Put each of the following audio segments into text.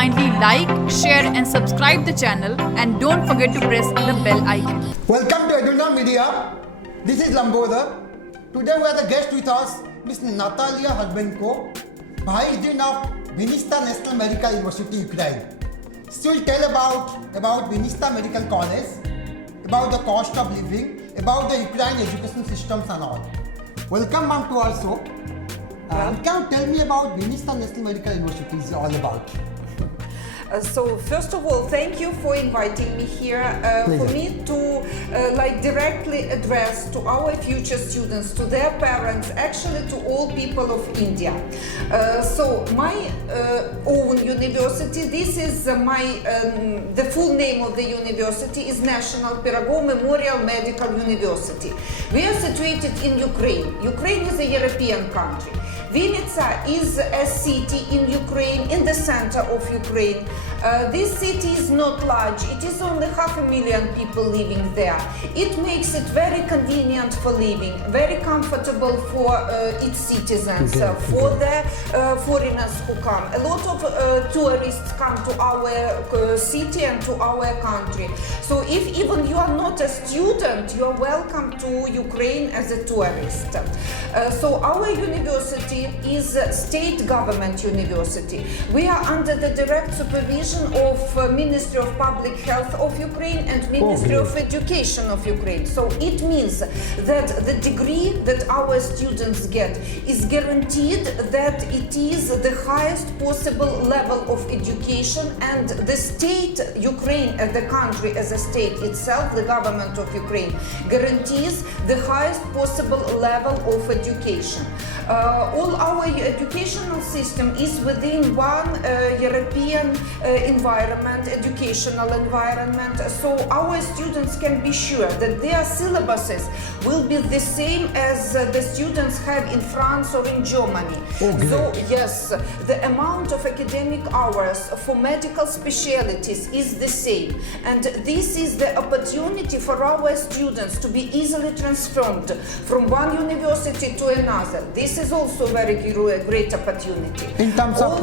kindly like, share and subscribe the channel and don't forget to press the bell icon. Welcome to EDUNOM MEDIA. This is Lambodar. Today we have a guest with us, Ms. Natalia Hudbenko, Vice Dean of Vinnitysa National Medical University, Ukraine. She will tell about Vinnitysa Medical College, about the cost of living, about the Ukraine education systems and all. Welcome ma'am to our show. Can you tell me about Vinnitysa National Medical University is all about? So first of all, thank you for inviting me here for me to directly address to our future students, to their parents, actually to all people of India. So my own university, this is the full name of the university is National Pirogov Memorial Medical University. We are situated in Ukraine. Ukraine is a European country. Vinnitysa is a city in Ukraine, in the center of Ukraine. This city is not large, it is only 500,000 people living there. It makes it very convenient for living, very comfortable for its citizens, for the foreigners who come. A lot of tourists come to our city and to our country. So if even you are not a student, you are welcome to Ukraine as a tourist. So our university is a state government university. We are under the direct supervision of Ministry of Public Health of Ukraine and Ministry of Education of Ukraine. So it means that the degree that our students get is guaranteed that it is the highest possible level of education, and the state, Ukraine as the country as a state itself, the government of Ukraine, guarantees the highest possible level of education. All our educational system is within one European environment, educational environment, so our students can be sure that their syllabuses will be the same as the students have in France or in Germany. So yes, the amount of academic hours for medical specialties is the same, and this is the opportunity for our students to be easily transformed from one university to another. This is also a very great opportunity. In terms of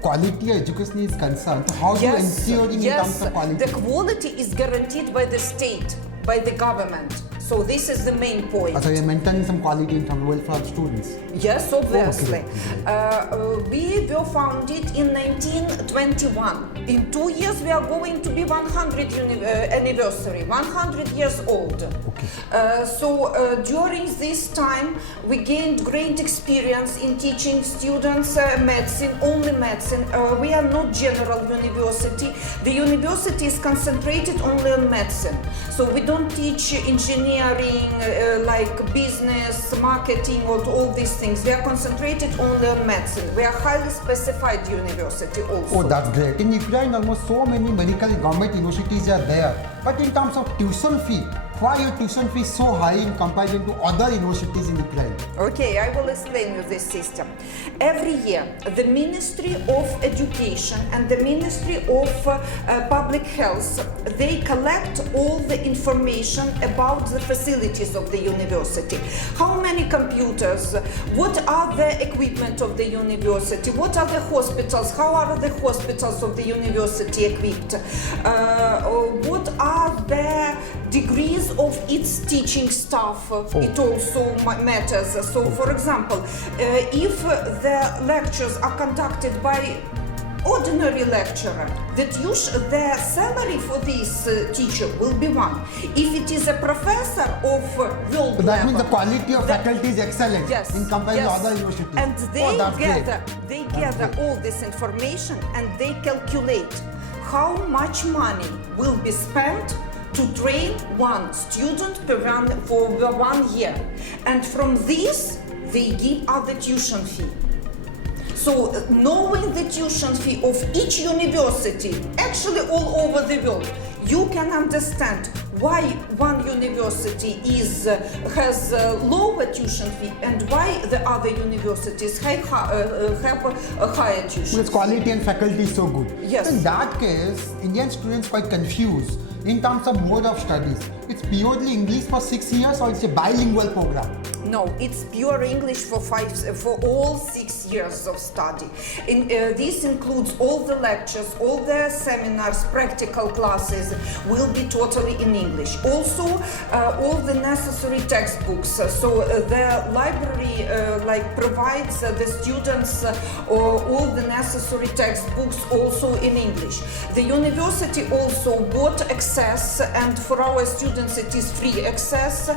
quality education is concerned, how do you ensure in terms of quality? The quality is guaranteed by the state, by the government. So this is the main point. So you're maintaining some quality in terms of welfare of students? Yes, obviously. We were founded in 1921. In 2 years we are going to be 100 anniversary, 100 years old. So during this time we gained great experience in teaching students medicine, only medicine. We are not general university. The university is concentrated only on medicine. So we don't teach engineering, like business, marketing, or all these things. We are concentrated only on medicine. We are highly specified university also. Oh, that's great. In Ukraine, almost so many medical government universities are there. But in terms of tuition fee, why your tuition fee is so high in comparison to other universities in Ukraine? Okay, I will explain you this system. Every year, the Ministry of Education and the Ministry of Public Health, they collect all the information about the facilities of the university. How many computers, what are the equipment of the university, what are the hospitals, how are the hospitals of the university equipped, what are the degrees of its teaching staff, it also matters. So for example, if the lectures are conducted by ordinary lecturer, the salary for this teacher will be one. If it is a professor of world So that means the quality of faculty is excellent in comparison to other universities. And they gather all this information and they calculate how much money will be spent to train one student for 1 year. And from this, they give out the tuition fee. So knowing the tuition fee of each university, actually all over the world, you can understand why one university has a lower tuition fee and why the other universities have a higher tuition Because quality and faculty is so good. Yes. In that case, Indian students quite confused in terms of mode of studies. It's purely English for 6 years or it's a bilingual program? No, it's pure English for all 6 years of study. This includes all the lectures, all the seminars, practical classes will be totally in English. Also, all the necessary textbooks. So the library provides the students all the necessary textbooks also in English. The university also got access, and for our students it is free access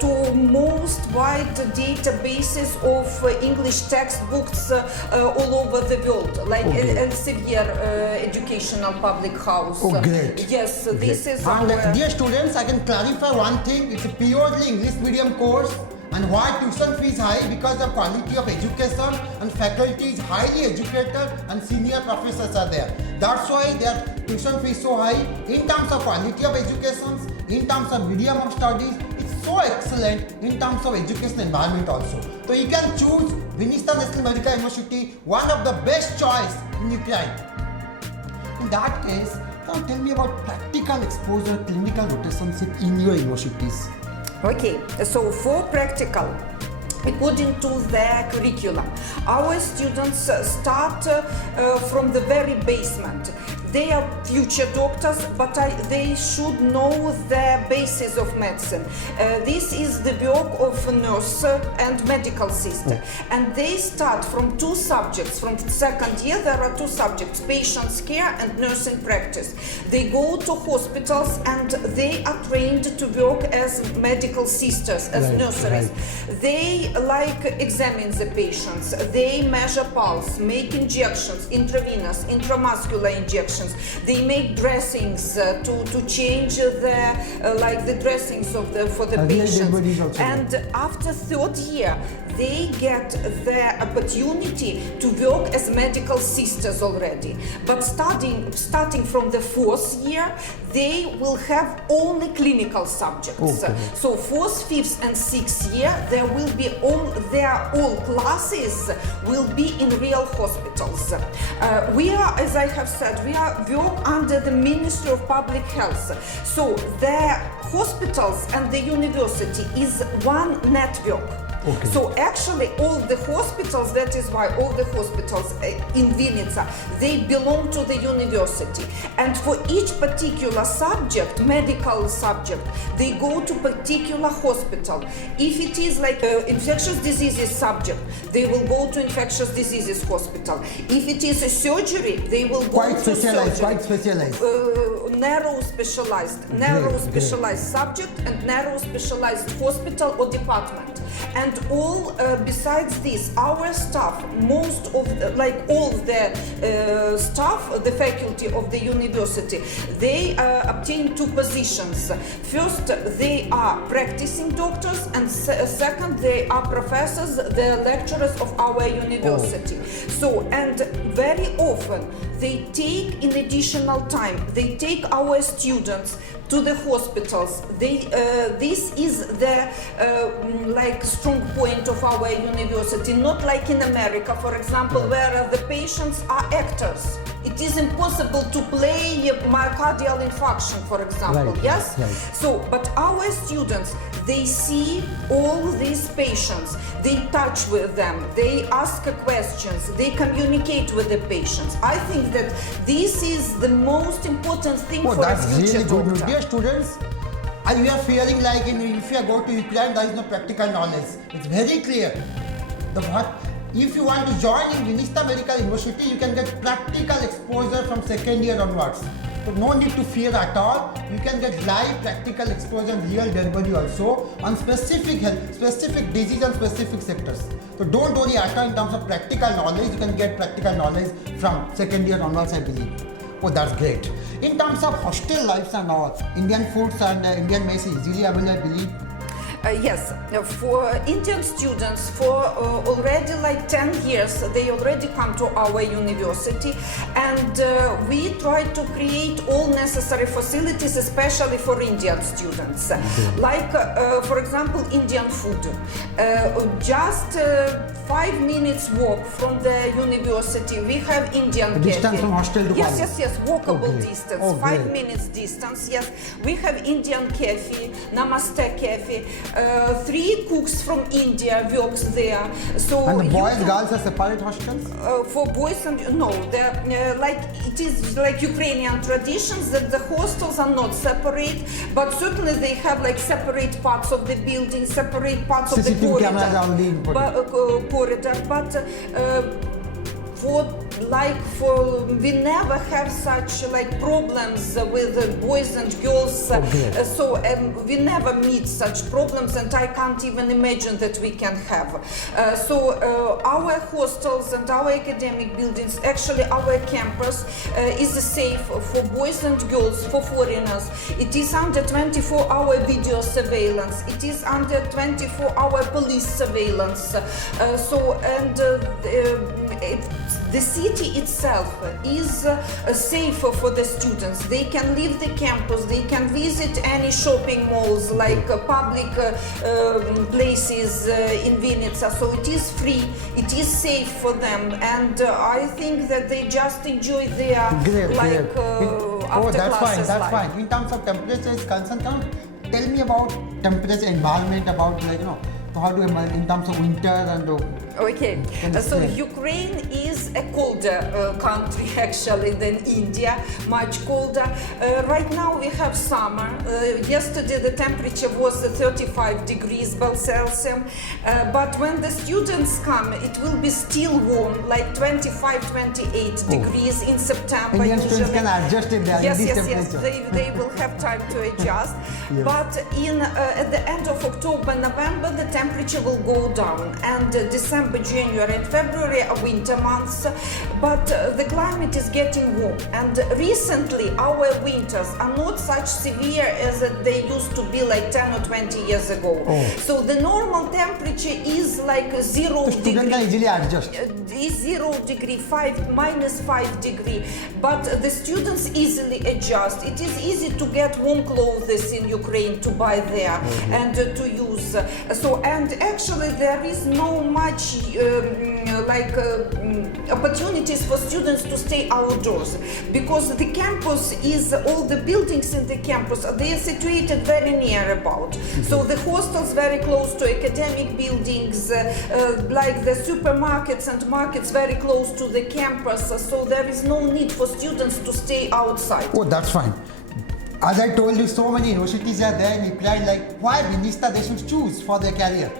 to most wide databases of English textbooks all over the world, like Elsevier Educational Public House. Oh, great. Yes, Great. this is And our... dear students, I can clarify one thing. It's a purely English medium course. And why tuition fee is high? Because the quality of education and faculty is highly educated and senior professors are there. That's why their tuition fee is so high. In terms of quality of education, in terms of medium of studies, it's so excellent in terms of education environment also. So you can choose Vinnitysa National Medical University, one of the best choice in Ukraine. In that case, now tell me about practical exposure, clinical rotations in your universities. Okay, so for practical, according to the curriculum, our students start from the very basement. They are future doctors, but they should know the basis of medicine. This is the work of a nurse and medical sister. And they start from 2 subjects. From the second year, there are 2 subjects, patient's care and nursing practice. They go to hospitals and they are trained to work as medical sisters, as nurseries. They examine the patients. They measure pulse, make injections, intravenous, intramuscular injections. They make dressings to change the dressings for the patients. And after 3rd year, they get the opportunity to work as medical sisters already. But starting from the 4th year, they will have only clinical subjects. Okay. So 4th, 5th, and 6th year, there will be all classes will be in real hospitals. We are, as I have said, we are work under the Ministry of Public Health. So the hospitals and the university is one network. Okay. So actually all the hospitals, that is why all the hospitals in Vinnytsa, they belong to the university. And for each particular subject, medical subject, they go to particular hospital. If it is like infectious diseases subject, they will go to infectious diseases hospital. If it is a surgery, they will go to surgery. Quite specialized. Narrow specialized subject and narrow specialized hospital or department. And all besides this, our staff, most of all the staff, the faculty of the university, they obtain 2 positions. First, they are practicing doctors, and second, they are professors, the lecturers of our university. So, and very often they take in additional time, they take our students to the hospitals. This is the strong point of our university, not like in America, for example, where the patients are actors. It is impossible to play myocardial infarction, for example, yes? Right. So, but our students, they see all these patients, they touch with them, they ask questions, they communicate with the patients. I think that this is the most important thing for a future doctor. Good. Dear students, you are feeling like if you go to Ukraine, there is no practical knowledge. It's very clear. If you want to join in Vinnitysa Medical University, you can get practical exposure from 2nd year onwards. So no need to fear at all. You can get live practical exposure and real delivery also on specific health, specific disease and specific sectors. So don't worry at all in terms of practical knowledge. You can get practical knowledge from 2nd year onwards, I believe. Oh, that's great. In terms of hostel lives and all, Indian foods and Indian mess is easily available, I believe. Yes, for Indian students, for already 10 years, they already come to our university, and we try to create all necessary facilities, especially for Indian students. Like, for example, Indian food. Just 5 minutes walk from the university, we have Indian distance cafe. from hostel to college. Yes, walkable distance, 5 minutes distance, yes. We have Indian cafe, Namaste cafe. 3 cooks from India works there. So And the you boys, can- girls are separate hostels? for boys and no, like it is like Ukrainian traditions that the hostels are not separate, but certainly they have like separate parts of the building, separate parts of the CCTV cameras are only corridor. But we never have such like problems with boys and girls. So we never meet such problems, and I can't even imagine that we can have. Our hostels and our academic buildings, actually our campus is safe for boys and girls, for foreigners. It is under 24-hour video surveillance. It is under 24-hour police surveillance. The city itself is safe for the students. They can leave the campus, they can visit any shopping malls, like public places in Vinnitysa. So it is free, it is safe for them, and I think that they just enjoy their after that's classes fine, life. fine. In terms of temperature is concerned, can you tell me about temperature environment, about how to in terms of winter and Okay, so Ukraine is a colder country actually than India, much colder. Right now we have summer. Yesterday the temperature was 35 degrees Celsius, but when the students come it will be still warm, like 25-28 degrees in September. Indian usually. students can adjust it there Yes, in this yes, temperature. yes. They will have time to adjust. But at the end of October, November, the temperature will go down, and December, January, and February are winter months. But the climate is getting warm, and recently our winters are not such severe as they used to be like 10 or 20 years ago. So the normal temperature is like 0 Students degree. can easily adjust. Is 0 degree, -5 degree, but the students easily adjust. It is easy to get warm clothes in Ukraine to buy there and to use. And actually there is no much opportunities for students to stay outdoors, because the campus is, all the buildings in the campus, they are situated very near about. So the hostels very close to academic buildings, like the supermarkets and markets very close to the campus, so there is no need for students to stay outside. Oh, that's fine. As I told you, so many universities are there in Ukraine, like why Vinnitysa they should choose for their career?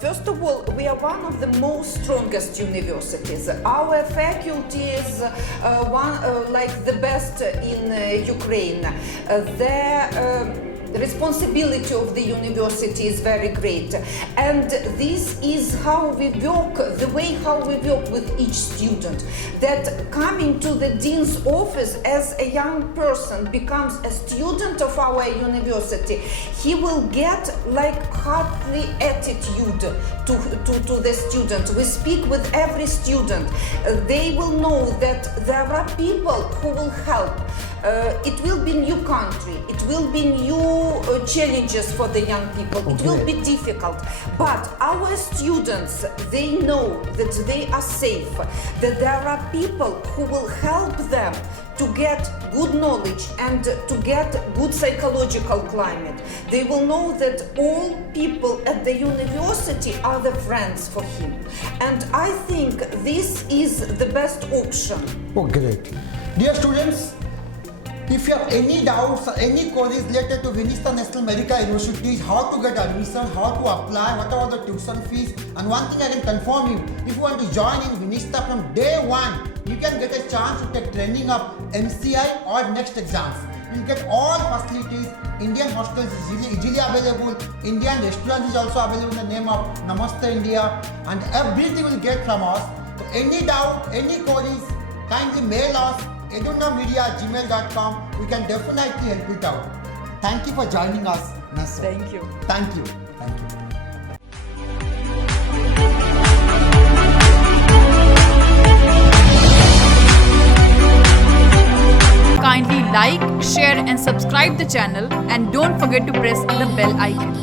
First of all, we are one of the most strongest universities. Our faculty is the best in Ukraine. The responsibility of the university is very great, and this is how we work, the way how we work with each student, that coming to the dean's office as a young person becomes a student of our university, he will get like heartly attitude to the student. We speak with every student. They will know that there are people who will help. It will be new country, it will be new challenges for the young people, it will be difficult, but our students, they know that they are safe, that there are people who will help them to get good knowledge and to get good psychological climate. They will know that all people at the university are the friends for him, and I think this is the best option. Oh, great. Dear students, if you have any doubts or any queries related to Vinnitysa National Medical University, how to get admission, how to apply, what are the tuition fees, and one thing I can confirm you, if you want to join in Vinnitysa from day one, you can get a chance to take training of MCI or next exams. You will get all facilities. Indian hostels is easily available. Indian restaurant is also available in the name of Namaste India, and everything will get from us. So any doubt, any queries, kindly mail us edunommedia@gmail.com. We can definitely help it out. Thank you for joining us, Nessa. Thank you. Thank you. Thank you. Kindly like, share and subscribe the channel, and don't forget to press the bell icon.